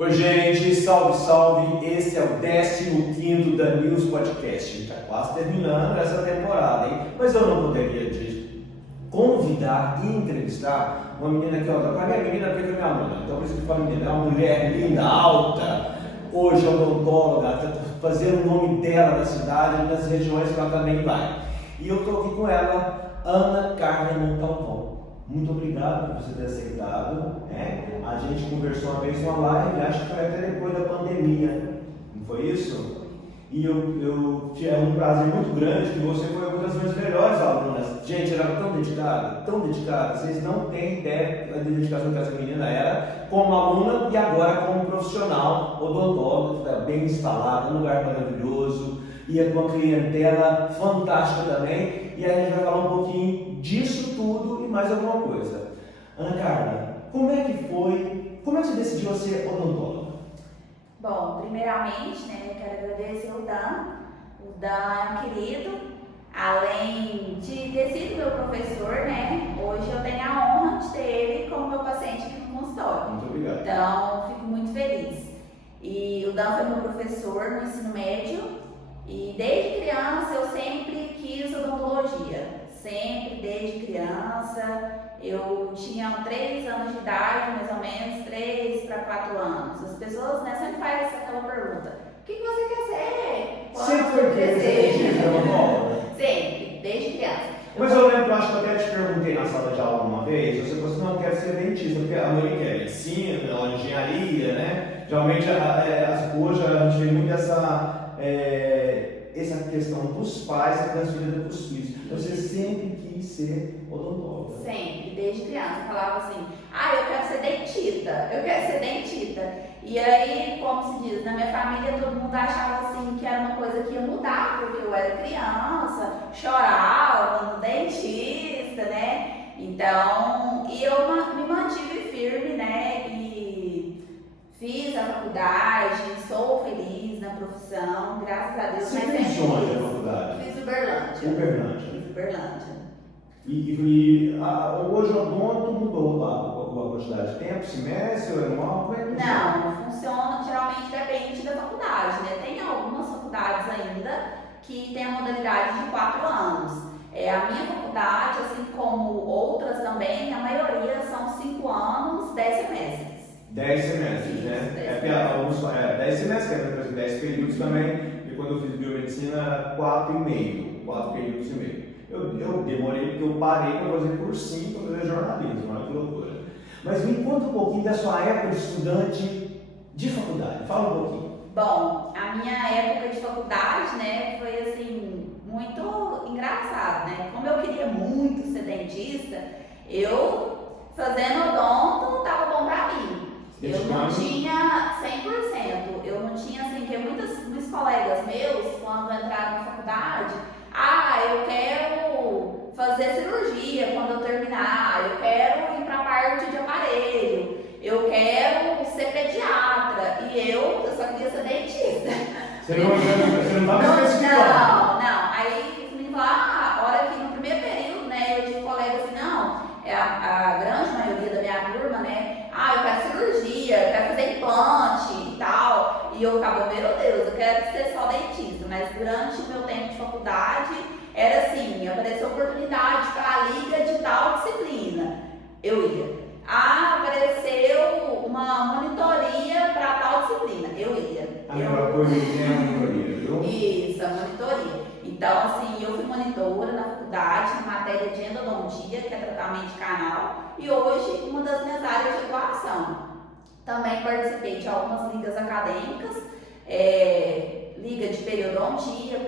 Oi gente, salve, salve! Esse é o 15º da News Podcast. Está quase terminando essa temporada, hein? Mas eu não poderia convidar e entrevistar uma menina que, para minha menina, porque foi minha aluna. Então, por isso que eu falo menina, é uma mulher linda, alta, hoje é odontóloga, está fazendo o nome dela na cidade e nas regiões que ela também vai. E eu estou aqui com ela, Ana Carla Montalvão. Muito obrigado por você ter aceitado, né? A gente conversou uma vez numa live, acho que foi até depois da pandemia, não foi isso? E eu tinha um prazer muito grande que você foi uma das minhas melhores alunas. Gente, ela era tão dedicada, vocês não têm ideia da dedicação que essa menina era como aluna e agora como profissional odontóloga, está bem instalada, um lugar maravilhoso, ia com uma clientela fantástica também, e aí a gente vai falar um pouquinho disso tudo e mais alguma coisa. Ana Carla, como é que você decidiu ser odontóloga? Bom, primeiramente, né, quero agradecer o Dan. O Dan é um querido, além de ter sido meu professor, né, hoje eu tenho a honra de ter ele como meu paciente aqui no consultório. Muito obrigado. Então, fico muito feliz. E o Dan foi meu professor no ensino médio e desde criança eu sempre quis odontologia. Sempre, desde criança. Eu tinha 3 anos de idade, mais ou menos, 3 para 4 anos. As pessoas, né, sempre fazem aquela pergunta: o que você quer ser? Sempre foi criança, Sempre, desde criança. Mas eu lembro, acho que eu até te perguntei na sala de aula uma vez, você falou assim, não, quer ser dentista, porque a maioria quer medicina, ou engenharia, né? Geralmente, hoje a gente vê muito essa questão dos pais e transferida para os filhos. Você sempre quis ser odontóloga? Sempre, desde criança. Eu falava assim, eu quero ser dentista, eu quero ser dentista. E aí, como se diz, na minha família todo mundo achava assim que era uma coisa que ia mudar, porque eu era criança, chorava no dentista, né? Então, e eu me mantive firme, né? E fiz a faculdade, sou feliz na profissão, graças a Deus. Você fez onde a faculdade? Fiz Uberlândia. Uberlândia. Uberlândia. Hoje o odonto mudou a quantidade de tempo, semestre, anual? Não, funciona, geralmente depende da faculdade, né? Tem algumas faculdades ainda que tem a modalidade de 4 anos. A minha faculdade, assim como outras também, a maioria são 5 anos, 10 semestres. 10 semestres, né? 10 semestres, por exemplo, 10 períodos também, e quando eu fiz biomedicina, 4 períodos e meio. Eu demorei porque eu parei para fazer cursinho, para fazer jornalismo, olha que loucura. Mas me conta um pouquinho da sua época de estudante de faculdade, fala um pouquinho. Bom, a minha época de faculdade, né, foi assim, muito engraçado, né? Como eu queria muito ser dentista, eu fazendo odonto estava bom para mim. Eu não tinha 100%, eu não tinha assim, porque muitos colegas meus, quando entraram na faculdade, eu quero fazer cirurgia quando eu terminar, eu quero ir para a parte de aparelho, eu quero ser pediatra, e eu só queria ser dentista. Você não estava especificando? Não, aí os meninos falaram, a hora que no primeiro período, né, eu tive colegas assim, a grande maioria da minha turma, né, eu quero cirurgia, eu quero fazer implante e tal, e eu ficava, meu Deus, eu quero ser só dentista, mas durante o meu tempo de faculdade, era assim, apareceu oportunidade para a liga de tal disciplina, eu ia. Apareceu uma monitoria para tal disciplina, eu ia. Agora por mim é a monitoria, viu? Isso, a monitoria. Então, assim, eu fui monitora na faculdade, na matéria de endodontia, que é tratamento de canal, e hoje uma das minhas áreas de atuação. Também participei de algumas ligas acadêmicas, liga de periodontia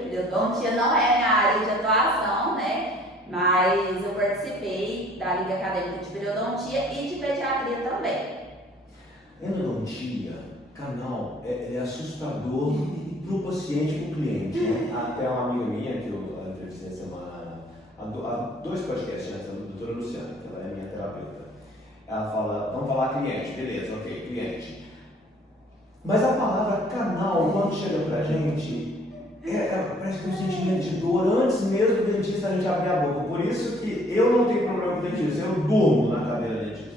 não é minha área de atuação, né? Mas eu participei da liga acadêmica de periodontia e de pediatria também. Endodontia, canal, é assustador para o paciente e para o cliente, né? Até uma amiga minha, que eu entrevistei essa semana, há 2 podcasts antes, a doutora Luciana, que ela é minha terapeuta. Ela fala, vamos falar cliente, beleza, ok, cliente. Mas a palavra canal, quando chega pra gente, parece que um sentimento de dor antes mesmo do dentista a gente abrir a boca. Por isso que eu não tenho problema com o dentista, eu durmo na cadeira do dentista.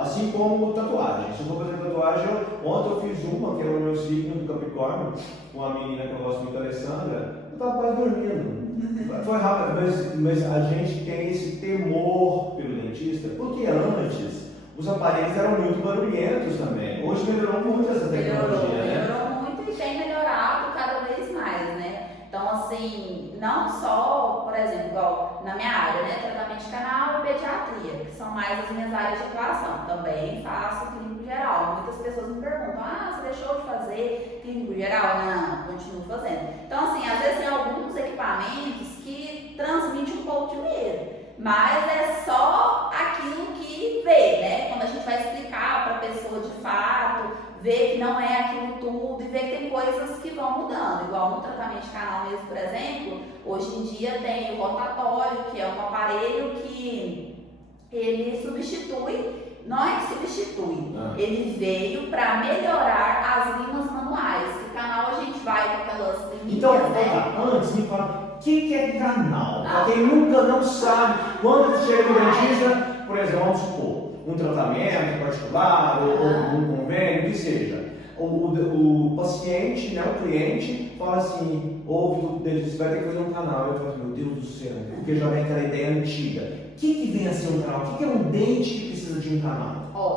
Assim como tatuagem. Se eu for fazer tatuagem, ontem eu fiz uma, que era o meu signo do Capricórnio, com uma menina que eu gosto muito, a Alessandra, eu estava quase dormindo. Foi rápido, mas a gente tem esse temor pelo dentista, porque antes os aparelhos eram muito barulhentos também. Hoje melhorou muito essa tecnologia, né? Melhorou muito e tem melhorado cada vez mais, né? Então, assim, não só, por exemplo, igual na minha área, né? Tratamento de canal e pediatria, que são mais as minhas áreas de atuação. Também faço clínico geral. Muitas pessoas me perguntam, você deixou de fazer clínico geral? Não, continuo fazendo. Então, assim, às vezes tem alguns equipamentos que transmitem um pouco de medo, mas é só aquilo que vê, né? Quando a gente vai explicar para a pessoa de fato, ver que não é aquilo tudo e ver que tem coisas que vão mudando. Igual no tratamento de canal mesmo, por exemplo, hoje em dia tem o rotatório, que é um aparelho que ele substitui, não é que substitui, ele veio para melhorar as limas manuais. O canal a gente vai com aquelas liminhas, então, né? antes me fala, o que é canal? Para quem nunca não sabe, quando você chega no dentista, por exemplo, vamos supor, um tratamento particular ou um convênio, que seja. O paciente, né, o cliente, fala assim, ouve do dentista, vai ter que fazer um canal. Eu falo, meu Deus do céu, porque já vem aquela ideia antiga. O que vem a ser um canal? O que é um dente que precisa de um canal?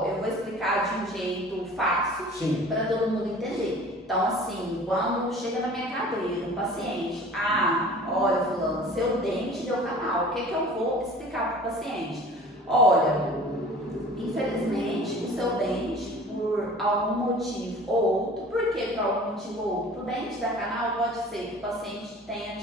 Eu vou explicar de um jeito fácil para todo mundo entender. Então, assim, quando chega na minha cadeira um paciente, olha, fulano, seu dente deu canal, o que eu vou explicar para o paciente? Olha, infelizmente, o seu dente, por algum motivo ou outro, por que por algum motivo ou outro? O dente da canal pode ser que o paciente tenha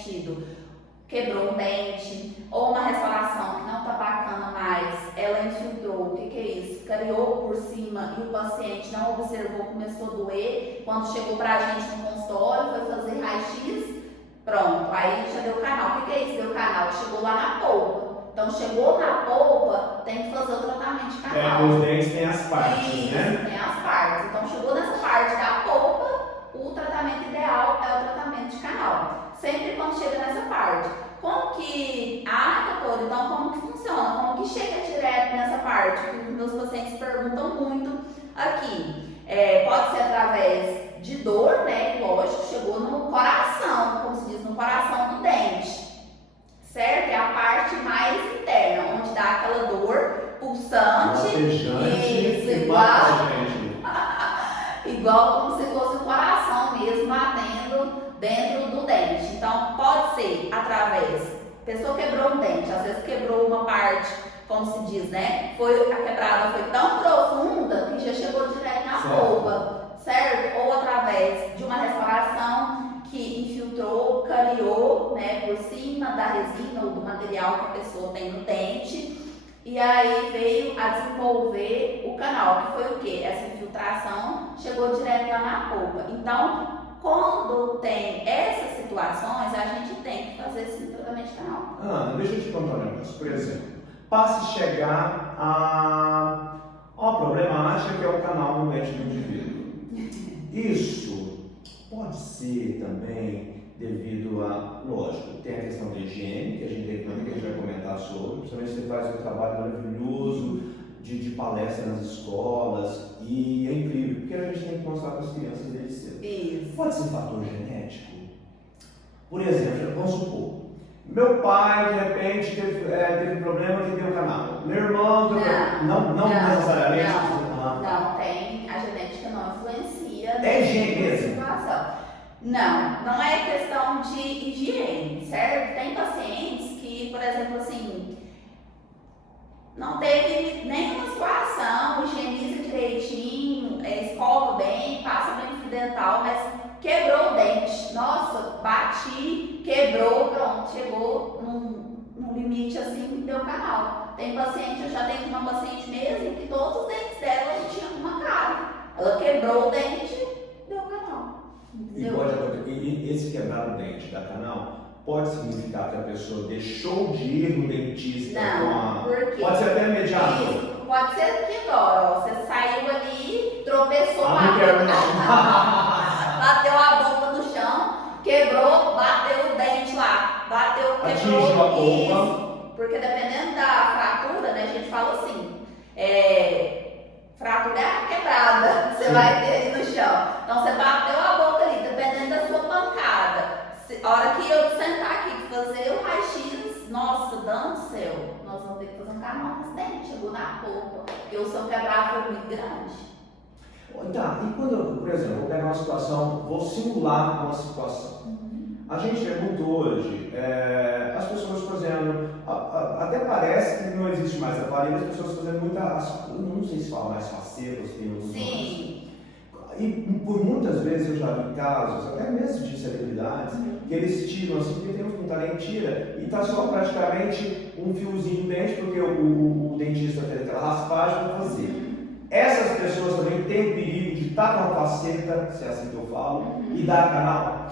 quebrou um dente, ou uma restauração que não está bacana mais, ela infiltrou, o que é isso? Cariou por cima e o paciente não observou, começou a doer, quando chegou pra gente no consultório, foi fazer raio-x, pronto, aí já deu canal. O que é isso? Deu canal, chegou lá na polpa. Então, chegou na polpa, tem que fazer o tratamento de canal. Os dentes têm as partes, isso, né? Tem as partes. Então, chegou nessa parte da polpa, o tratamento ideal é o tratamento de canal. Sempre quando chega nessa parte. Como que... doutor, então como que funciona? Como que chega direto nessa parte? Que os meus pacientes perguntam muito aqui. Pode ser através de dor, né? Lógico, chegou no coração, como se diz, no coração do dente. Certo? É a parte mais interna, onde dá aquela dor pulsante. Isso, igual como se fosse o coração mesmo batendo dentro do dente. Então, pode ser através, a pessoa quebrou um dente, às vezes quebrou uma parte, como se diz, né? A quebrada foi tão profunda que já chegou direto na polpa, certo? Ou através de uma restauração que infiltrou, cariou, né, por cima da resina ou do material que a pessoa tem no dente. E aí veio a desenvolver o canal, que foi o quê? Essa infiltração chegou direto lá na polpa. Então, quando tem essas situações, a gente tem que fazer esse tratamento de canal. Deixa eu te contar um negócio. Por exemplo, passe chegar a uma problemática que é o canal no dente do indivíduo. Isso pode ser também devido a, lógico, tem a questão da higiene, que a gente vai comentar sobre, principalmente você faz um trabalho maravilhoso de palestra nas escolas, e é incrível, porque a gente tem que mostrar para as crianças desde cedo. Isso. Pode ser fator genético? Por exemplo, vamos supor, meu pai de repente teve problema que deu canal. Meu irmão não necessariamente. Não, tem, a genética não influencia. É higiene mesmo? Não é questão de higiene, certo? Tem pacientes que, por exemplo, assim, não teve nenhuma situação, higieniza direitinho, escova bem, passa bem fio dental, mas quebrou o dente. Nossa, bati, quebrou, pronto, chegou num limite assim, deu canal. Tem paciente, eu já tenho uma paciente mesmo, que todos os dentes dela não tinham uma cara. Ela quebrou o dente, deu canal. E esse quebrar o dente da canal pode significar que a pessoa deixou de ir no dentista? Não, por quê? Pode ser até imediato? Isso, pode ser que agora, você saiu ali, tropeçou, bateu a boca no chão, quebrou, bateu o dente lá, atingiu a polpa. Porque dependendo da fratura, né, a gente fala assim, fratura é a quebrada que você vai ter ali no chão. Então você bateu a boca ali, dependendo da sua pancada. A hora que eu sentar aqui e fazer o raio-x, nossa, dano do céu, nós vamos ter que fazer um canal no dente, chegou na polpa, porque o seu quebrado foi muito grande. Tá, e quando, por exemplo, eu vou pegar uma situação, vou simular uma situação. A gente vê muito hoje as pessoas fazendo, até parece que não existe mais aparelho, as pessoas fazendo muita, não sei se fala mais facetas, tem outros Sim. E por muitas vezes eu já vi casos, até mesmo de celebridades, que eles tiram assim, porque tem um talento, tira, e tá só praticamente um fiozinho do dente, porque o dentista fez aquela raspagem para fazer. Essas pessoas também têm o perigo de estar com a faceta, se é assim que eu falo, e dar canal.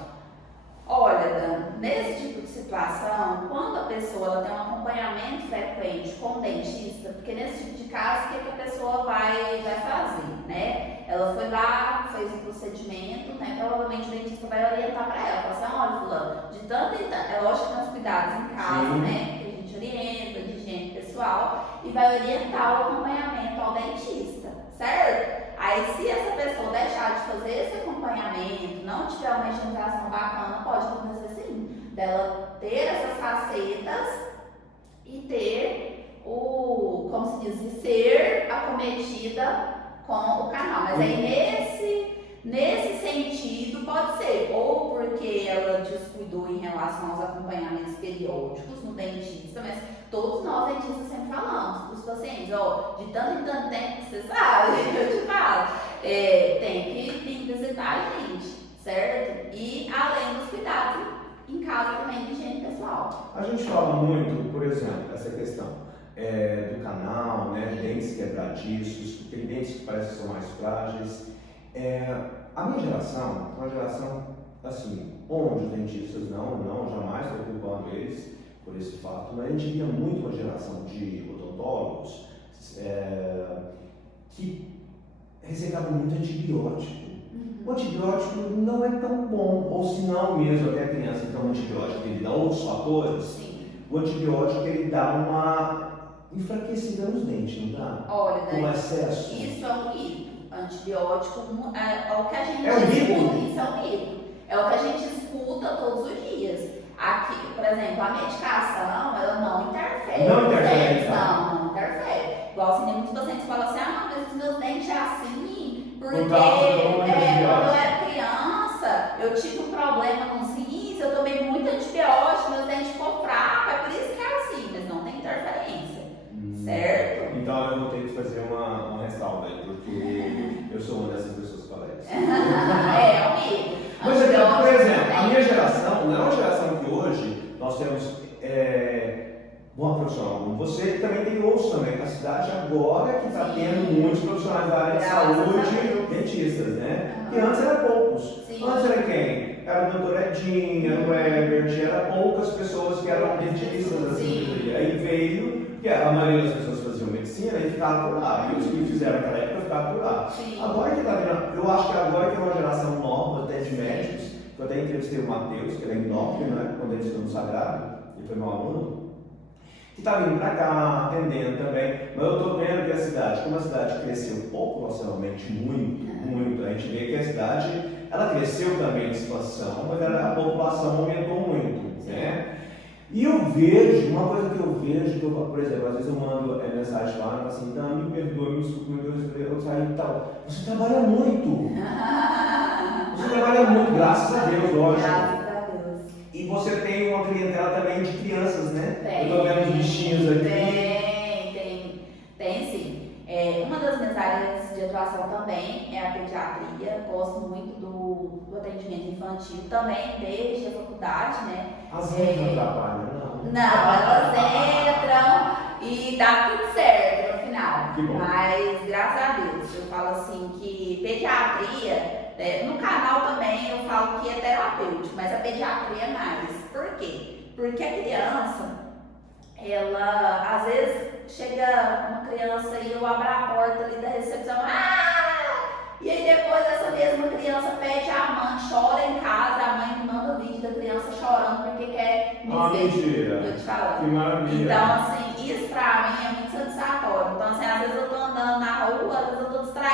Olha, Dan, nesse tipo de situação, quando a pessoa ela tem um acompanhamento frequente com o dentista, porque nesse tipo de caso, o que a pessoa vai fazer, né? Ela foi lá, fez um procedimento, né? Provavelmente o dentista vai orientar para ela, fala assim, olha, fulano, de tanto em tanto, é lógico que tem os cuidados em casa, Sim. né? Que a gente orienta, de higiene pessoal, e vai orientar o acompanhamento ao dentista, certo? Aí, se essa pessoa deixar de fazer esse acompanhamento, não tiver uma higienização bacana, pode acontecer sim, dela ter essas facetas e ter como se diz, ser acometida com o canal. Mas aí, nesse sentido, pode ser, ou porque ela descuidou em relação aos acompanhamentos periódicos no dentista, mas todos nós dentistas sempre falamos para os pacientes, de tanto em tanto tempo, você sabe, eu te falo, tem que visitar a gente, certo? E além dos cuidados em casa também de higiene pessoal. A gente fala muito, por exemplo, essa questão do canal, né, de dentes quebradiços, tem dentes que parecem que são mais frágeis. A minha geração é uma geração assim, onde os dentistas não jamais estou culpando eles por esse fato, mas a gente via muito uma geração de odontólogos que receitavam muito antibiótico. O antibiótico não é tão bom, ou se não mesmo, até a criança que toma antibiótico, ele dá outros fatores. Sim. O antibiótico ele dá uma enfraquecida nos dentes, não dá? Olha, Com excesso. Isso é um mito. Antibiótico é o que a gente É um mito? escuta, isso é um mito. É o que a gente escuta todos os dias. Aqui, por exemplo, a medicação, ela não interfere. Não interfere, Não interfere. Igual assim, tem muitos pacientes que falam assim, mas os meus dentes é assim, porque quando eu era criança, eu tive um problema com os rins, eu tomei muito antibiótico, meus dentes ficou fraco, é por isso que é assim, mas não tem interferência, certo? Então eu vou ter que fazer uma ressalva aí, porque eu sou uma dessas pessoas que parece. Amigo. Mas, por exemplo, a minha geração, não é uma geração que hoje nós temos uma profissional como você, e também tem outros também. A cidade agora que está tendo muitos profissionais da área de saúde, dentistas, né? Que antes eram poucos. Sim. Antes era quem? Era o doutor Edinho, era o Herbert, era poucas pessoas que eram dentistas assim. Aí veio, porque a maioria das pessoas faziam medicina e ficavam por lá. E os que fizeram naquela época ficavam por lá. Sim. Agora que está vendo, eu acho que agora que é uma geração nova, até de médicos, que eu até entrevistei o Matheus, que ele é endócrino, né? Quando ele estudou no Sagrado, ele foi meu aluno. Que está vindo para cá, atendendo também, mas eu estou vendo que a cidade, como a cidade cresceu populacionalmente muito, a gente vê que a cidade, ela cresceu também em expansão, mas a população aumentou muito, né? E eu vejo, uma coisa que eu vejo, por exemplo, às vezes eu mando mensagem lá, eu falo assim, então, me perdoe, me desculpe, meu Deus, eu saí e tal. Você trabalha muito! Você trabalha muito, graças a Deus, lógico. E você tem uma clientela também de crianças, né? Tem. Eu tô vendo os bichinhos aqui. Tem sim. Uma das minhas áreas de atuação também é a pediatria. Gosto muito do atendimento infantil também, desde a faculdade, né? As mães não trabalham, não? Não, elas entram e dá tudo certo no final. Que bom. Mas, graças a Deus, eu falo assim que pediatria, no canal também eu falo que é terapêutico, mas a pediatria é mais. Por quê? Porque a criança, ela, às vezes, chega uma criança e eu abro a porta ali da recepção, e aí depois essa mesma criança pede a mãe, chora em casa, a mãe me manda vídeo da criança chorando porque quer me ver. Mentira! Eu te falo. Que maravilha! Então, assim, isso pra mim é muito satisfatório. Então, assim, às vezes eu tô andando na rua, às vezes eu tô distraída.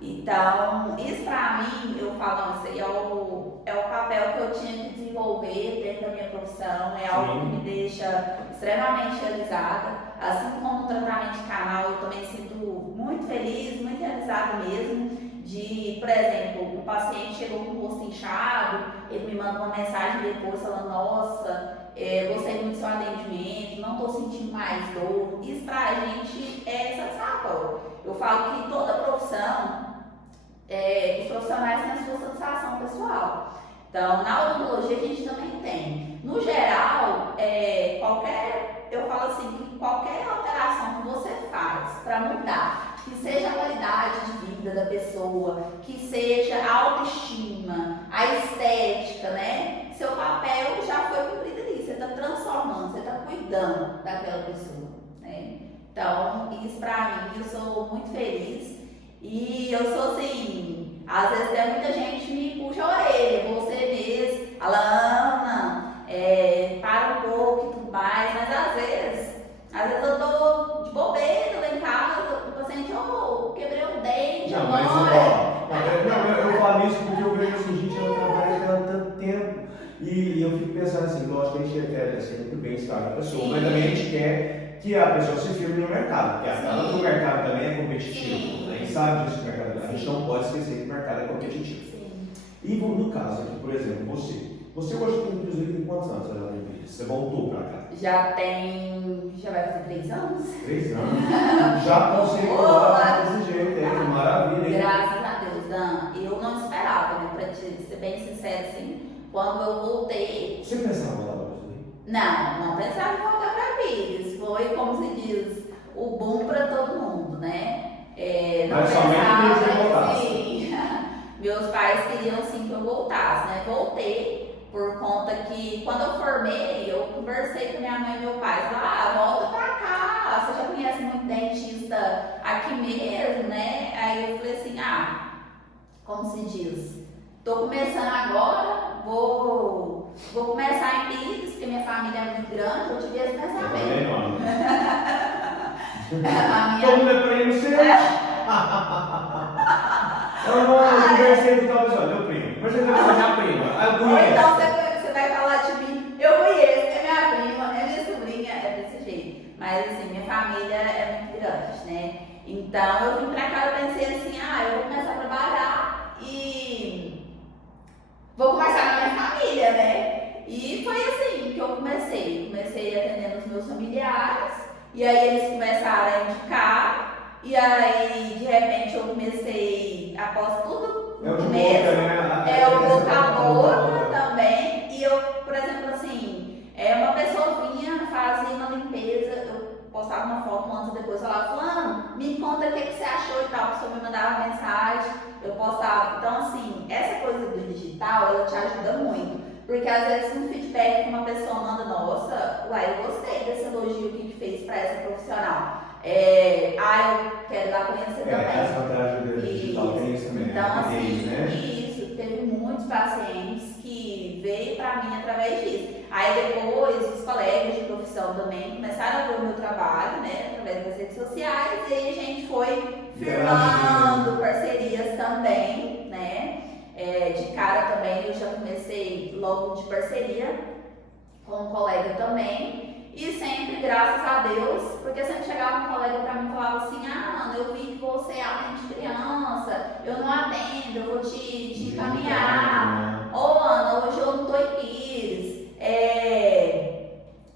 Então, isso pra mim, eu falo, isso aí é o papel que eu tinha que desenvolver dentro da minha profissão, é algo que me deixa extremamente realizada. Assim como o tratamento de canal, eu também sinto muito feliz, muito realizada mesmo. De, por exemplo, o paciente chegou com o rosto inchado, ele me manda uma mensagem depois falando, nossa, gostei muito do seu atendimento, não estou sentindo mais dor. Isso pra gente é satisfatório. Eu falo que toda profissão, os profissionais têm a sua satisfação pessoal. Então, na odontologia a gente também tem. No geral, eu falo assim, que qualquer alteração que você faz para mudar, que seja a qualidade de vida da pessoa, que seja a autoestima, a estética, né? Seu papel já foi cumprido ali, você está transformando, você está cuidando daquela pessoa, né? Então, isso para mim, eu sou muito feliz e eu sou assim, às vezes tem muita gente me puxa a orelha, você mesmo, Alana, para um pouco e tudo mais, mas às vezes eu tô de bobeira lá em casa, o paciente, quebrei um dente, não, mas eu falo isso porque eu vejo assim, gente, ela trabalha há tanto tempo e eu fico pensando assim, lógico que a gente quer ser muito bem-estar da pessoa, sim, mas também a gente quer que a pessoa se firme no mercado, porque a cara do mercado também é competitivo, a gente sabe disso que o mercado, a gente não pode esquecer que o mercado é competitivo. Sim. E no caso aqui, por exemplo, você hoje tem inclusive quantos anos já tem? Você voltou pra cá? Já vai fazer 3 anos. 3 anos? Já conseguiu lá desse jeito, que maravilha, hein? Graças a Deus, Dan. Eu não esperava, né? Pra ser bem sincero, assim, quando eu voltei. Você pensava lá pra você? Não pensava em voltar pra Pires. Foi, como se diz, o boom pra todo mundo, né? Mas somente que você voltasse. Sim. Meus pais queriam sim que eu voltasse, né? Voltei. Por conta que quando eu formei, eu conversei com minha mãe e meu pai, volta pra cá, você já conhece muito dentista aqui mesmo, né? Aí eu falei assim, como se diz, tô começando agora, vou começar em Pires, porque minha família é muito grande, eu tive esse pensamento. Todo mundo é primo seu? Eu não conversei com tal pessoa, meu primo. Mas você deve ser minha prima. Ou então você vai falar de mim, eu conheço, é minha prima, é minha sobrinha, é desse jeito. Mas assim, minha família é muito grande, né? Então eu vim pra cá e pensei assim, eu vou começar a trabalhar e vou começar na minha família, né? E foi assim que eu comecei. Comecei atendendo os meus familiares, e aí eles começaram a indicar. E aí, de repente, eu comecei, após tudo, o boca a boca também. E eu, por exemplo, assim, uma pessoa vinha, fazia uma limpeza, eu postava uma foto antes e depois, falava, fulano, me conta o que você achou e tal, a pessoa me mandava mensagem, eu postava. Então, assim, essa coisa do digital, ela te ajuda muito. Porque às vezes um feedback que uma pessoa manda, nossa, eu gostei desse elogio que fez pra essa profissional. Eu quero ir lá conhecer também. Essa vantagem digital tem isso também. Então, assim, né? Isso, teve muitos pacientes que veio pra mim através disso. Aí depois os colegas de profissão também começaram a ver o meu trabalho, né? Através das redes sociais, e aí a gente foi firmando parcerias também, né? De cara também eu já comecei logo de parceria com um colega também. E sempre, graças a Deus, porque sempre chegava um colega pra mim e falava assim, Ana, eu vi que você atende criança, eu não atendo, eu vou te encaminhar. Ana, hoje eu não tô em Pires.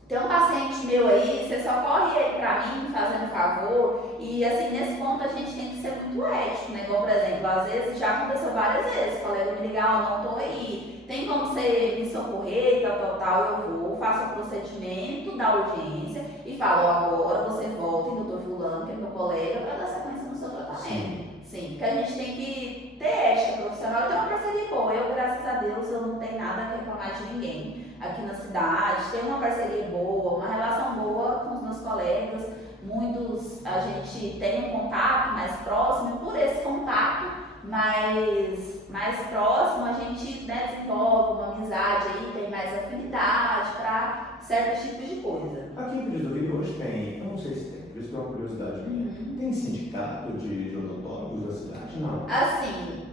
Tem um paciente meu aí, você só corre aí pra mim, fazendo favor. E assim, nesse ponto a gente tem que ser muito ético, né? Igual, por exemplo, às vezes já aconteceu várias vezes, o colega me ligar, não tô aí, tem como você me socorrer, tal, eu vou, faço o procedimento da urgência e falo, agora você volta em doutor fulano, que é meu colega, pra dar sequência no seu tratamento. Sim, porque a gente tem que ter ética profissional e ter uma parceria boa. Eu, graças a Deus, eu não tenho nada a reclamar de ninguém aqui na cidade, tenho uma parceria boa, uma relação boa com os meus colegas, muitos a gente tem um contato mais próximo, e por esse contato mais próximo a gente, né, desenvolve uma amizade aí, tem mais afinidade para certos tipos de coisa. Aqui em Pires do Rio hoje tem, eu não sei se tem, por isso que é uma curiosidade minha. Tem sindicato de odontólogos da cidade? Não. Assim,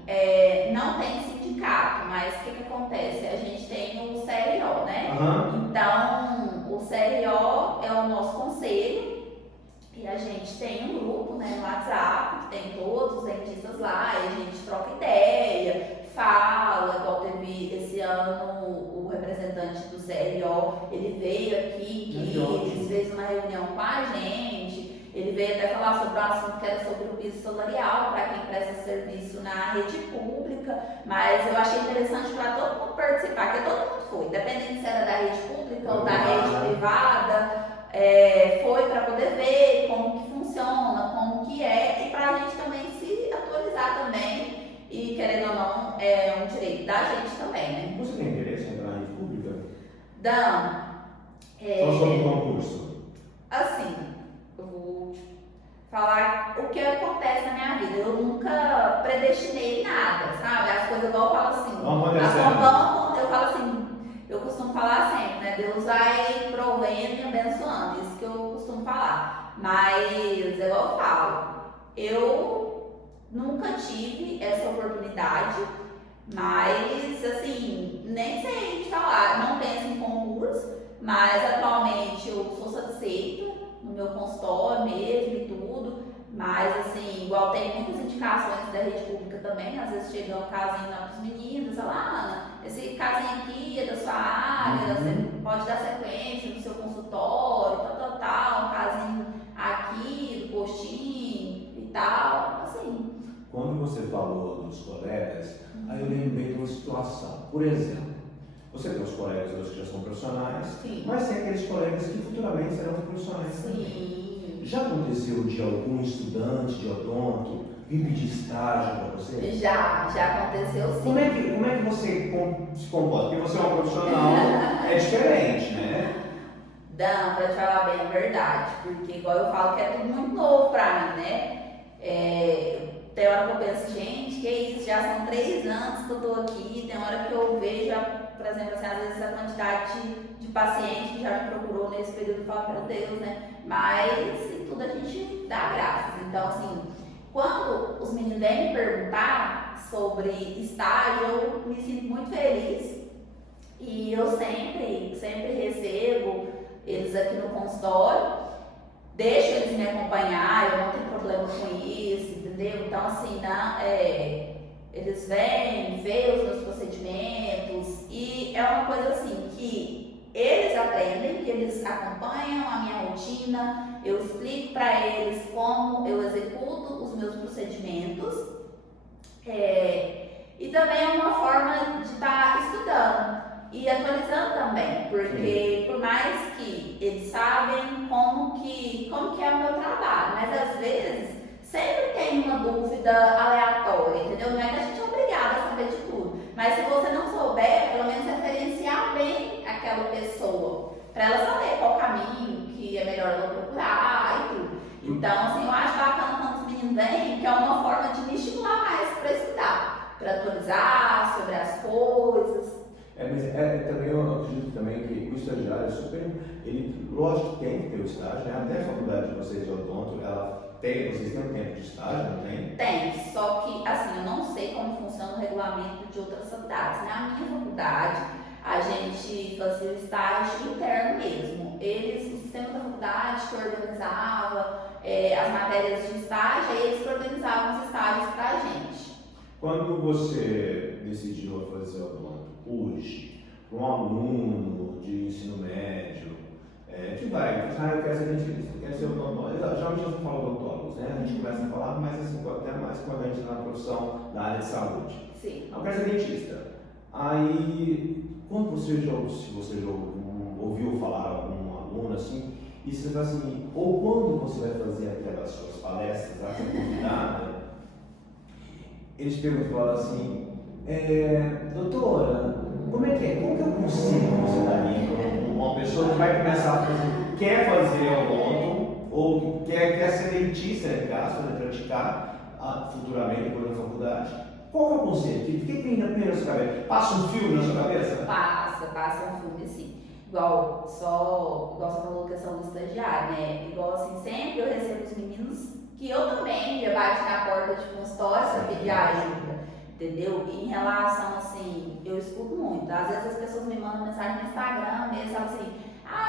não tem sindicato, mas o que acontece? A gente tem o CRO, né? Então, o CRO é o nosso conselho e a gente tem um grupo, né, no WhatsApp, que tem todos os dentistas lá, e a gente troca ideia, fala, igual teve esse ano o representante do CRO, ele veio aqui, que fez uma reunião com a gente, ele veio até falar sobre o assunto que era sobre o piso salarial para quem presta serviço na rede pública, mas eu achei interessante para todo mundo participar, porque todo mundo foi, dependendo se era da rede pública ou da rede privada, foi para poder ver como que funciona, como que é, e para a gente também se atualizar também, e querendo ou não, é um direito da gente também, né? Você tem interesse em entrar na rede pública? Dan, Só sobre o concurso? assim, eu vou falar o que acontece na minha vida. Eu nunca predestinei nada, sabe? As coisas igual eu falo assim. Eu falo assim, eu costumo falar sempre, né? Deus vai provendo e abençoando. Isso que eu costumo falar. Mas, igual eu falo, eu nunca tive essa oportunidade, mas, assim, nem sei te falar. Não penso em concurso, mas atualmente eu sou satisfeita no meu consultório mesmo e tudo, mas assim, igual tem muitas indicações da rede pública também, às vezes chega um casinho lá pros meninos, fala, Ana, esse casinho aqui é da sua área, você pode dar sequência no seu consultório, tal, um casinho aqui, do postinho e tal, assim. Quando você falou dos colegas, aí eu lembrei de uma situação, por exemplo, você tem os colegas hoje que já são profissionais, sim, mas tem aqueles colegas que futuramente serão profissionais também. Sim. Já aconteceu de algum estudante de odonto vir pedir estágio para você? Já aconteceu sim. Como é que você se comporta? Porque você é uma profissional, é diferente, né? Dan, pra te falar bem a verdade, porque igual eu falo que é tudo muito novo pra mim, né? Tem hora que eu penso, gente, que isso, já são 3 anos que eu tô aqui, tem hora que eu vejo, por exemplo, assim, às vezes a quantidade de pacientes que já me procurou nesse período, eu falo, meu Deus, né? Mas em tudo a gente dá graças. Então, assim, quando os meninos vêm me perguntar sobre estágio, eu me sinto muito feliz e eu sempre recebo eles aqui no consultório, deixo eles me acompanhar, eu não tenho problema com isso, entendeu? Então, assim, eles vêm, veem os meus procedimentos e é uma coisa assim que eles aprendem, que eles acompanham a minha rotina, eu explico para eles como eu executo os meus procedimentos e também é uma forma de estar estudando e atualizando também, porque por mais que eles sabem como que é o meu trabalho, mas às vezes sempre tem uma dúvida aleatória, entendeu? Não é que a gente é obrigado a saber de tudo, mas se você não souber, pelo menos referenciar bem aquela pessoa, para ela saber qual caminho que é melhor ela procurar e tudo. Então, assim, eu acho bacana quando os meninos vêm, que é uma forma de me estimular mais para estudar, para atualizar sobre as coisas. Mas também eu acredito também que o estagiário é super. Ele, lógico que tem que ter o estágio, né? Até a faculdade de vocês de odonto, vocês têm um tempo de estágio, não tem? Tem, só que assim, eu não sei como funciona o regulamento de outras faculdades. Na minha faculdade, a gente fazia o estágio interno mesmo. O sistema da faculdade que organizava as matérias de estágio, aí eles que organizavam os estágios pra gente. Quando você decidiu fazer odonto, hoje, para um aluno de ensino médio, que vai, eu quero ser dentista, eu quero ser odontólogo. Geralmente a gente fala odontólogos, né? A gente começa a falar, mas assim, até mais quando a gente está na profissão da área de saúde. Sim. Eu quero ser dentista. Aí, quando se você já ouviu falar algum aluno assim, e você fala assim, ou quando você vai fazer aquelas suas palestras, a ser convidada, eles perguntam assim, doutora, como é que é? Qual que é o conselho que você daria para uma pessoa que vai começar a fazer, quer fazer odonto, ou quer ser dentista, né, caso, né, praticar futuramente depois da faculdade? Qual que é o conselho? O que vem na primeira sua cabeça? Passa um filme na sua cabeça? Passa um filme, sim. igual você falou a questão do estagiário, né? Igual assim, sempre eu recebo os meninos que eu também já bati na porta de consultório para pedir ajuda, entendeu? E em relação assim, eu escuto muito. Às vezes as pessoas me mandam mensagem no Instagram mesmo, sabe assim,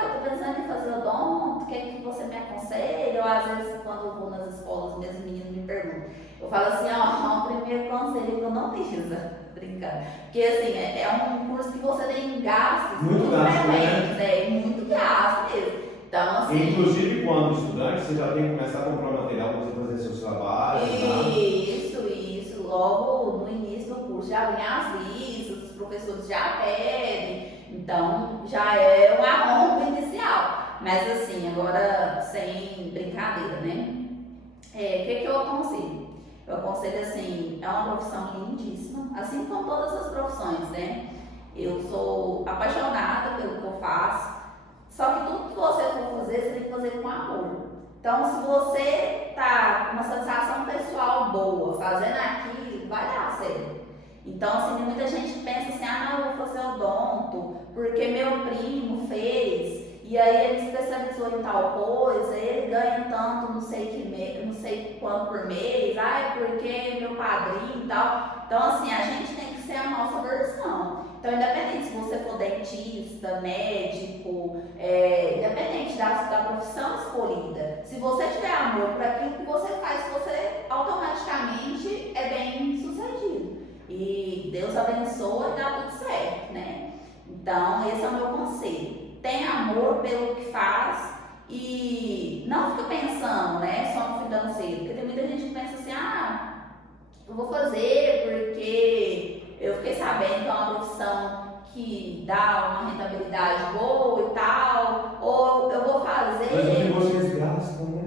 eu tô pensando em fazer odonto, o que é que você me aconselha? Ou às vezes quando eu vou nas escolas, mesmo meninos me perguntam. Eu falo assim, o primeiro conselho que eu não precisa, brincando. Porque assim, é um curso que você tem gastos muito diferentes, né? Muito gasto mesmo. Então, assim, inclusive quando estudante, você já tem que começar a comprar material para você fazer seus trabalhos. Isso. Logo no início do curso já vem as listas, os professores já pedem. Então já é um arrombo inicial. Mas assim, agora sem brincadeira, né? O que eu aconselho? Eu aconselho assim, é uma profissão lindíssima, assim como todas as profissões, né? Eu sou apaixonada pelo que eu faço, só que tudo que você for fazer, você tem que fazer com amor. Então, se você tá com uma sensação pessoal boa, fazendo aquilo, vai dar certo. Então, assim, muita gente pensa assim, não, eu vou fazer odonto, porque meu primo fez, e aí ele se especializou em tal coisa, ele ganha tanto, não sei quanto por mês, porque meu padrinho e tal. Então, assim, a gente tem que ser a nossa versão. Então, independente se você for dentista, médico, independente da profissão escolhida, se você tiver amor por aquilo que você faz, você automaticamente é bem sucedido. E Deus abençoa e dá tudo certo, né? Então, esse é o meu conselho. Tenha amor pelo que faz e não fica pensando, né, só no financeiro. Porque tem muita gente que pensa assim, eu vou fazer porque eu fiquei sabendo que é uma profissão que dá uma rentabilidade boa e tal, ou eu vou fazer... Mas o que vocês gastam, né?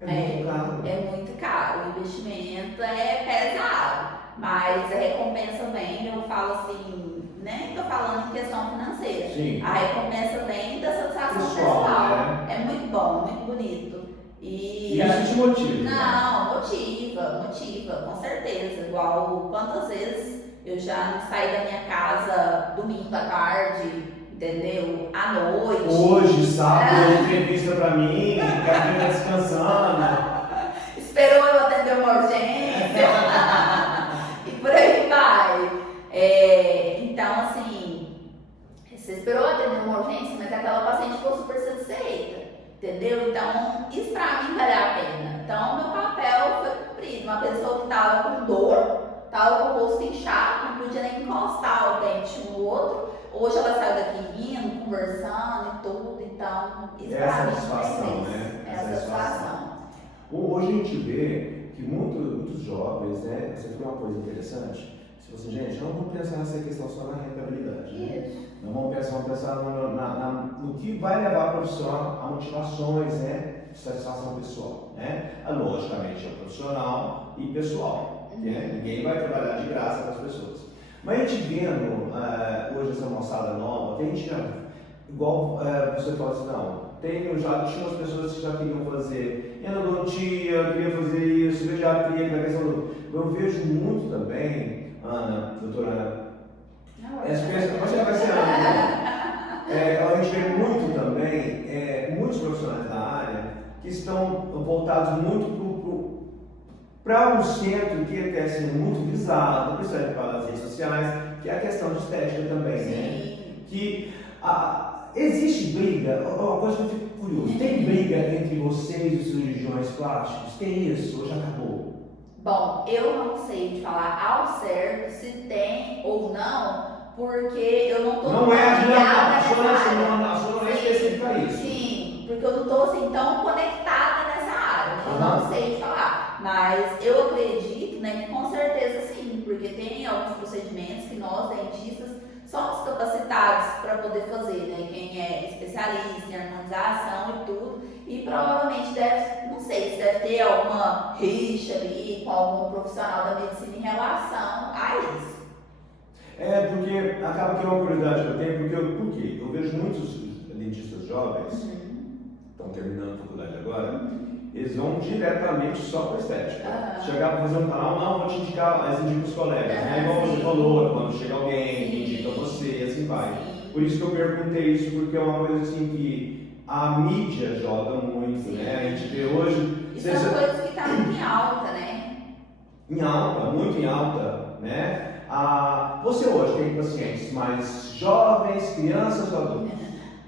É muito caro. É muito caro, o investimento é pesado, mas a recompensa vem, eu falo assim, nem estou falando em questão financeira. Sim. A recompensa vem da satisfação pessoal. Né? É muito bom, muito bonito. E isso te motiva? Não, motiva, com certeza. Igual quantas vezes eu já saí da minha casa domingo à tarde, entendeu? À noite. Hoje, sábado, entrevista pra mim, quero estar descansando. Esperou eu atender uma urgência. E por aí vai. Então, assim, você esperou atender uma urgência, mas aquela paciente ficou super satisfeita. Entendeu? Então, isso pra mim vale a pena. Então, meu papel foi cumprido. Uma pessoa que tava com dor, tava com o rosto inchado, não podia nem encostar o dente um no outro. Hoje ela saiu daqui rindo, conversando e tudo. Então, isso pra mim satisfação, né? É a satisfação. Hoje a gente vê que muitos jovens, né? Você falou uma coisa interessante. Se você, gente, não vamos pensar nessa questão só na rentabilidade. Né? Não vamos pensar no que vai levar a profissão a motivações, né? De satisfação pessoal, né? Logicamente é profissional e pessoal. Né? Ninguém vai trabalhar de graça para as pessoas. Mas a gente vendo hoje essa moçada nova, que a gente já, igual você fala assim, já tinha as pessoas que já queriam fazer endodontia, queria fazer isso, pediatria, aquela questão do... Eu vejo muito também, doutora Ana, mas já vai ser a gente vê muito também, muitos profissionais da área que estão voltados muito para um centro que está sendo muito visado, principalmente pelas redes sociais, que é a questão de estética também, né? Que existe briga, uma coisa que eu fico curioso, tem briga entre vocês e os cirurgiões plásticos? Tem isso ou já acabou? Bom, eu não sei te falar ao certo se tem ou não, porque eu não estou não é a sua não é específica isso. Sim, porque eu não estou assim tão conectada nessa área, eu não sei te falar. Mas eu acredito, né, que com certeza sim, porque tem alguns procedimentos que nós, dentistas, somos capacitados para poder fazer, né? Quem é especialista em harmonização e tudo, e provavelmente não sei se deve ter alguma rixa ali com algum profissional da medicina em relação a isso. Porque acaba que é uma curiosidade que eu tenho, por quê? Eu vejo muitos dentistas jovens, estão terminando a faculdade agora, eles vão diretamente só para estética. Chegar para fazer um canal, não, vou te indicar, mas indica os colegas, né? Igual você falou, quando chega alguém, indica você, assim vai. Por isso que eu perguntei isso, porque é uma coisa assim que a mídia joga muito, né? A gente vê hoje... E são coisas que estão em alta, né? Em alta, muito em alta, né? Você hoje tem pacientes mais jovens, crianças ou adultos?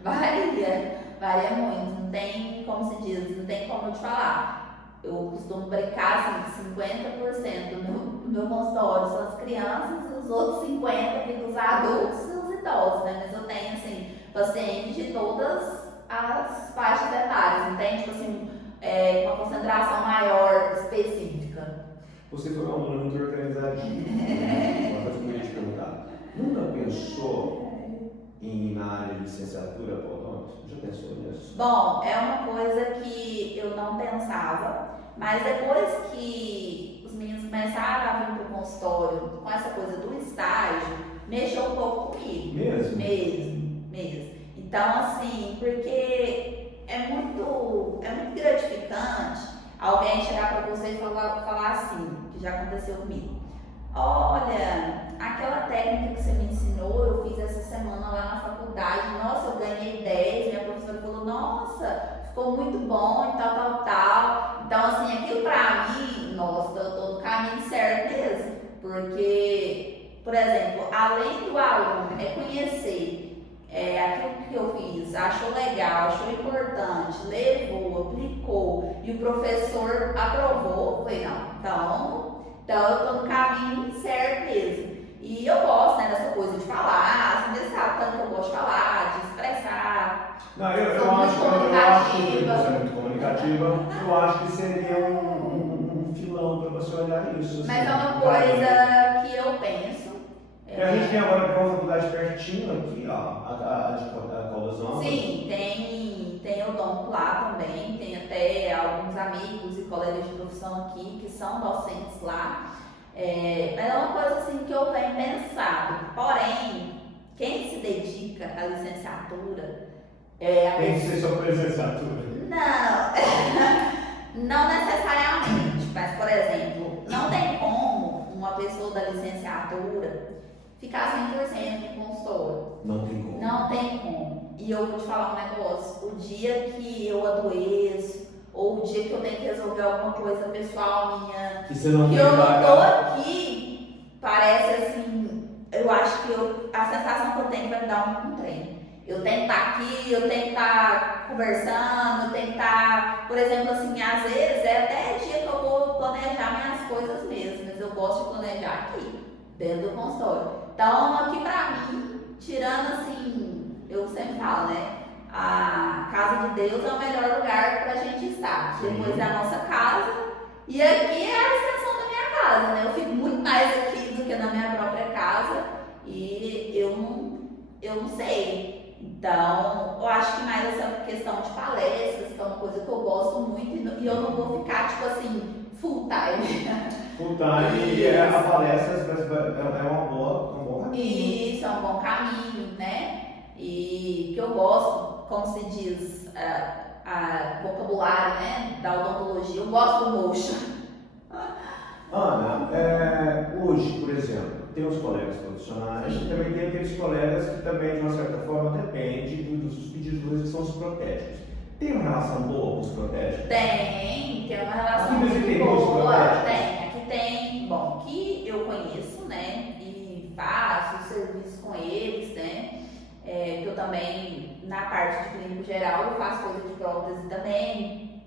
Varia muito, não tem como se diz, não tem como eu te falar. Eu costumo brincar assim, que 50% do meu consultório são as crianças e os outros 50% ficam os adultos e os idosos, né? Mas eu tenho assim, pacientes de todas as faixas etárias, não tem tipo assim, uma concentração maior específica. Você foi uma aluna muito organizadinha. Uma coisa que eu ia te perguntar. Nunca pensou em ir na área de licenciatura para odonto? Já pensou nisso? Bom, é uma coisa que eu não pensava, mas depois que os meninos começaram a vir para o consultório com essa coisa do estágio, mexeu um pouco comigo. Mesmo? Mesmo. Então, assim, porque é muito gratificante alguém chegar para você e falar assim, que já aconteceu comigo. Olha, aquela técnica que você me ensinou, eu fiz essa semana lá na faculdade, nossa, eu ganhei 10, minha professora falou, nossa, ficou muito bom e tal. Então, assim, aquilo pra mim, nossa, eu tô no caminho certo mesmo, porque, por exemplo, além do aluno reconhecer aquilo que eu fiz, achou legal, achou importante, levou, aplicou e o professor aprovou, foi não, então eu tô no caminho certo mesmo. E eu gosto, né, dessa coisa de falar, você sabe tanto que eu gosto de falar, de expressar. Não, eu acho que você é muito comunicativa, eu acho que seria um filão para você olhar isso. Assim, mas é uma coisa que eu penso. A gente tem agora uma faculdade pertinho aqui, ó, a de Colisão. Sim, tem odonto lá também, tem até alguns amigos e colegas de profissão aqui que são docentes lá. Mas é uma coisa assim que eu venho pensando. Porém, quem se dedica à licenciatura tem que ser sobre licenciatura. Não necessariamente, mas por exemplo, não tem como uma pessoa da licenciatura ficar 100% no consultório. Não tem como. Não tem como. E eu vou te falar um negócio. O dia que eu adoeço, ou o dia que eu tenho que resolver alguma coisa pessoal minha, que eu não tô aqui, parece assim, eu acho que a sensação que eu tenho vai me dar um trem. Eu tenho que estar aqui, eu tenho que estar conversando, eu tenho que estar, por exemplo, assim, às vezes é até dia que eu vou planejar minhas coisas mesmo, mas eu gosto de planejar aqui, dentro do consultório. Então, aqui pra mim, tirando assim, eu sempre falo, né? A casa de Deus é o melhor lugar pra gente estar. Sim. Depois é a nossa casa. E aqui é a extensão da minha casa, né? Eu fico muito mais aqui do que na minha própria casa. E eu não sei. Então, eu acho que mais essa questão de palestras, que é uma coisa que eu gosto muito. E eu não vou ficar, tipo assim, full time. Full time e a palestra é um bom caminho. Isso, é um bom caminho, né? E que eu gosto, como se diz, vocabulário, né, da odontologia, eu gosto do motion. Ana, hoje, por exemplo, tem os colegas profissionais e também tem aqueles colegas que também, de uma certa forma, depende dos pedidos que são os protéticos. Tem uma relação boa com os protéticos? Tem uma relação Aqui muito tem boa. Aqui tem, bom, que eu conheço, né, e faço serviço com eles, né. Que eu também, na parte de clínico geral, eu faço coisa de prótese também,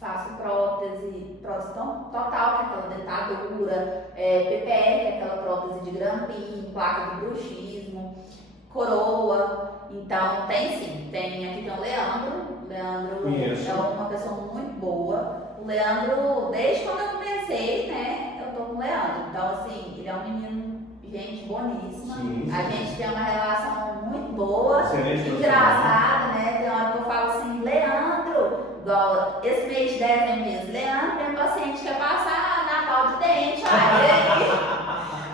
faço prótese total, que é aquela dentadura, PPR, que é aquela prótese de grampinho, placa de bruxismo, coroa, então tem sim, aqui tem o Leandro Conheço. É uma pessoa muito boa, o Leandro, desde quando eu comecei, né, eu tô com o Leandro, então assim, ele é um menino, gente boníssima, Sim. A gente tem uma relação muito boa, excelente, engraçada, né? Tem hora que eu falo assim, Leandro, igual esse mês de dezembro mesmo, Leandro, minha paciente quer passar Natal de dente,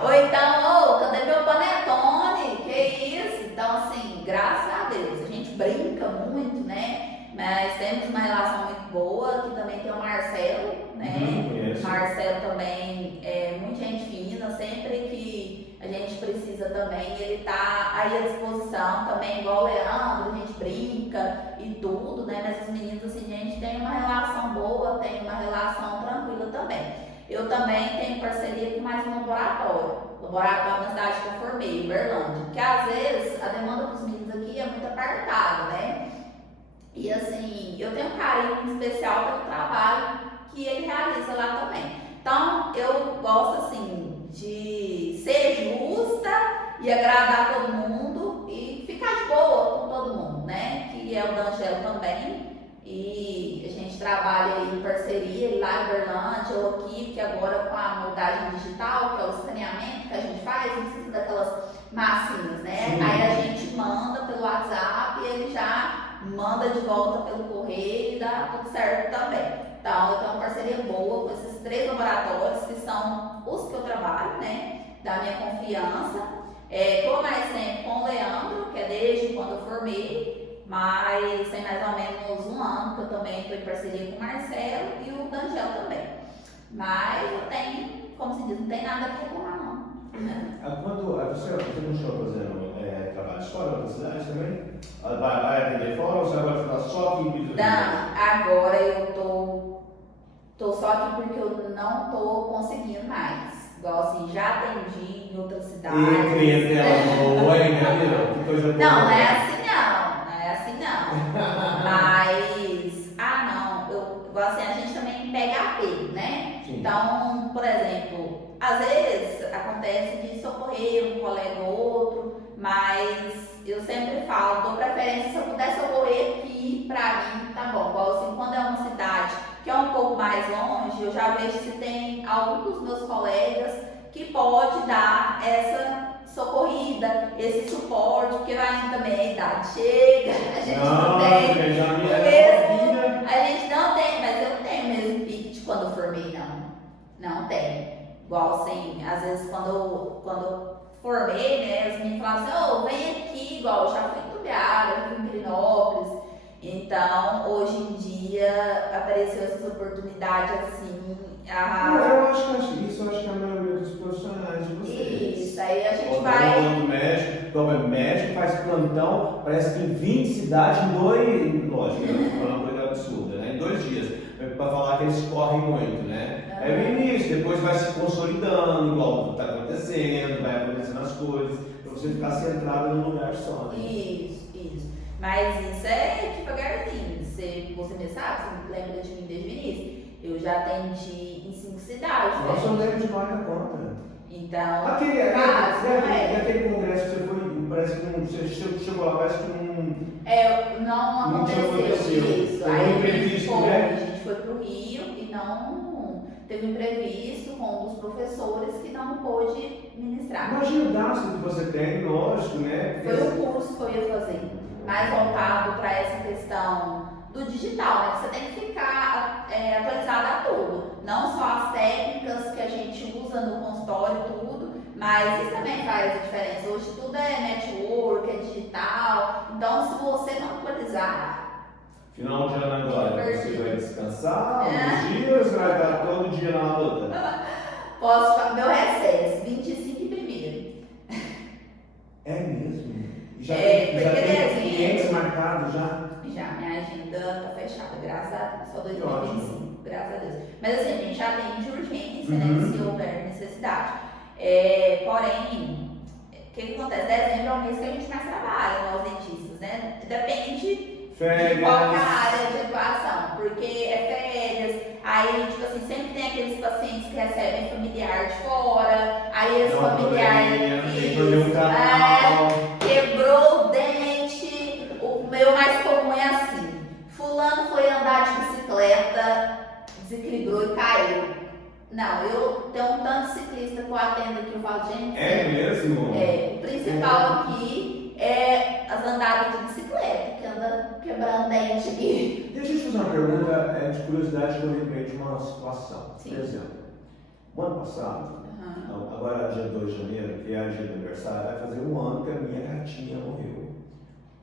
ou então, cadê meu panetone? Que isso? Então, assim, graças a Deus, a gente brinca muito, né? Mas temos uma relação muito boa, que também tem o Marcelo, né? Conheço. Marcelo também é muito gente fina, sempre que a gente precisa precisa também, ele tá aí à disposição também, igual o Leandro, a gente brinca e tudo, né? Mas os meninos, assim, a gente tem uma relação boa, tem uma relação tranquila também. Eu também tenho parceria com mais um laboratório na cidade que eu formei, Uberlândia, porque às vezes a demanda dos meninos aqui é muito apertada, né? E assim, eu tenho um carinho muito especial pelo trabalho que ele realiza lá também. Então, eu gosto assim de ser justa e agradar todo mundo e ficar de boa com todo mundo, né? Que é o D'Angelo também. E a gente trabalha aí em parceria lá em Uberlândia, eu aqui, porque agora com a moldagem digital, que é o escaneamento que a gente faz, não precisa daquelas massinhas, né? Sim. Aí a gente manda pelo WhatsApp e ele já manda de volta pelo correio e dá tudo certo também. Então, eu tenho uma parceria boa com esses 3 laboratórios, que são os que eu trabalho, né? Da minha confiança. Estou mais tempo com o Leandro, que é desde quando eu formei, mas tem mais ou menos 1 ano que eu também estou em parceria com o Marcelo e o D'Angelo também. Mas eu tenho, como se diz, não tem nada a reclamar, não. Quando você continuou fazendo trabalho de fora da cidade também? Vai atender fora ou você vai ficar só aqui em Bituba? Não, agora eu tô só aqui porque eu não tô conseguindo mais. Igual assim, já atendi em outras cidades. E clientela boa, hein, né, que coisa boa. Não, não é assim não. Mas, assim, a gente também pega apego, né? Sim. Então, por exemplo, às vezes acontece de socorrer um colega ou outro, mas eu sempre falo, dou preferência se eu puder socorrer aqui, pra mim, tá bom. Igual assim, quando é uma cidade que é um pouco mais longe, eu já vejo se tem algum dos meus colegas que pode dar essa socorrida, esse suporte, porque vai também a idade chega, a gente não tem mesmo, a gente não tem, mas eu não tenho o mesmo pique de quando eu formei, não tem. Igual assim, às vezes quando eu formei, né, as meninas falavam assim, vem aqui, igual eu já fui em Tubiara, já fui em Pirinópolis. Então, hoje em dia, apareceu essas oportunidades assim. Eu acho que é a maioria dos profissionais de vocês. Isso, aí a gente vai. O médico faz plantão, parece que em 20 cidades, lógico, é uma coisa absurda, né? Em 2 dias, para falar que eles correm muito, né? É o início, depois vai se consolidando, igual está acontecendo, vai acontecendo as coisas, para você ficar centrado num lugar só. Né? Isso. Mas isso é devagarzinho. Você mesmo sabe, você lembra de mim desde o início? Eu já atendi em 5 cidades. Nossa, eu lembro de mais da conta. Então, aquele congresso que você foi, parece que você chegou lá, parece que não aconteceu isso. Aí a gente foi pro Rio e não teve um imprevisto com um dos professores que não pôde ministrar. Imagina o gasto que você tem, lógico, né? Foi o curso que eu ia fazer, mais voltado para essa questão do digital, né? Você tem que ficar atualizado a tudo. Não só as técnicas que a gente usa no consultório e tudo, mas isso também faz a diferença. Hoje tudo é network, é digital. Então, se você não atualizar... Final de ano agora, você vai descansar uns dias, vai estar todo dia na luta? Meu recesso, 25 e 1º. É mesmo? Já porque tem clientes marcados já? Já, minha agenda tá fechada, graças a Deus, só 2025, graças a Deus. Mas assim, a gente atende urgência, né, se houver necessidade. Porém, o que acontece? Dezembro é o mês que a gente mais trabalha, nós dentistas, né? Depende de qual área de atuação, porque é férias, aí, tipo assim, sempre tem aqueles pacientes que recebem familiar de fora, aí esse familiar quebrou o dente, o meu mais comum é assim, fulano foi andar de bicicleta, desequilibrou e caiu. Não, eu tenho um tanto de ciclista que eu atendo aqui, eu falo, gente... É mesmo? O principal aqui é as andadas de bicicleta, que anda quebrando dente aqui. Deixa eu te fazer uma pergunta de curiosidade que eu lembrei de uma situação. Sim. Por exemplo, o ano passado, agora dia 2 de janeiro, que é o dia do aniversário, vai fazer 1 ano que a minha gatinha morreu.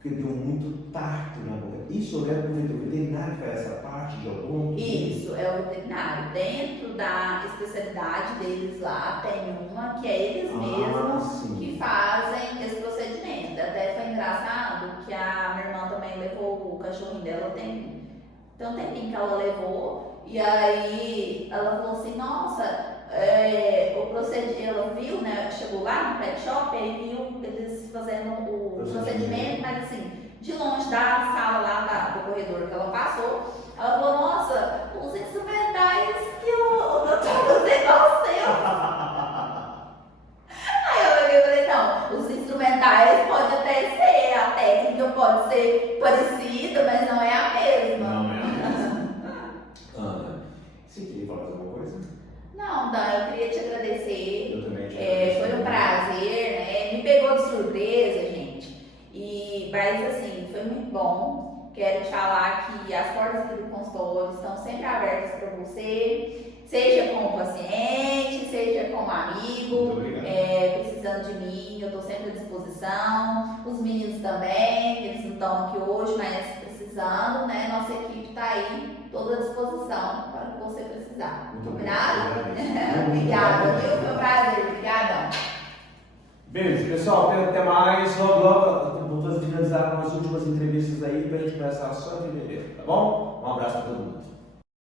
porque deu muito tarto na boca. Isso é porque o veterinário faz essa parte de odonto? Isso, é o veterinário. Dentro da especialidade deles lá, tem uma que é eles mesmos sim. que fazem esse procedimento. Até foi engraçado que a minha irmã também levou o cachorrinho dela, tem um tempinho que ela levou, e aí ela falou assim, nossa, o procedimento, ela viu, né, chegou lá no pet shop, aí viu eles fazendo o procedimento, mas assim, de longe da sala lá do corredor que ela passou, ela falou, nossa, os instrumentais que o doutor usei igual o seu. Aí eu peguei e falei, não, os instrumentais pode até ser, a técnica pode ser parecida, mas não é a mesma. Não é a mesma. Ana, você queria falar alguma coisa? Não, Dan, eu queria te agradecer. Eu também te agradeço. Foi um prazer, né? Me pegou de surpresa, gente. Mas assim, foi muito bom. Quero te falar que as portas aqui do consultório estão sempre abertas para você, seja como paciente, seja como amigo, precisando de mim, eu estou sempre à disposição. Os meninos também, eles não estão aqui hoje, mas precisando, né? Nossa equipe está aí, toda à disposição para o que você precisar. Muito Combinado? obrigado. Obrigada, viu? Foi um prazer. Obrigadão. Beleza, pessoal, até mais. Logo, vou finalizar com as últimas entrevistas aí pra gente começar só em fevereiro, tá bom? Um abraço pra todo mundo.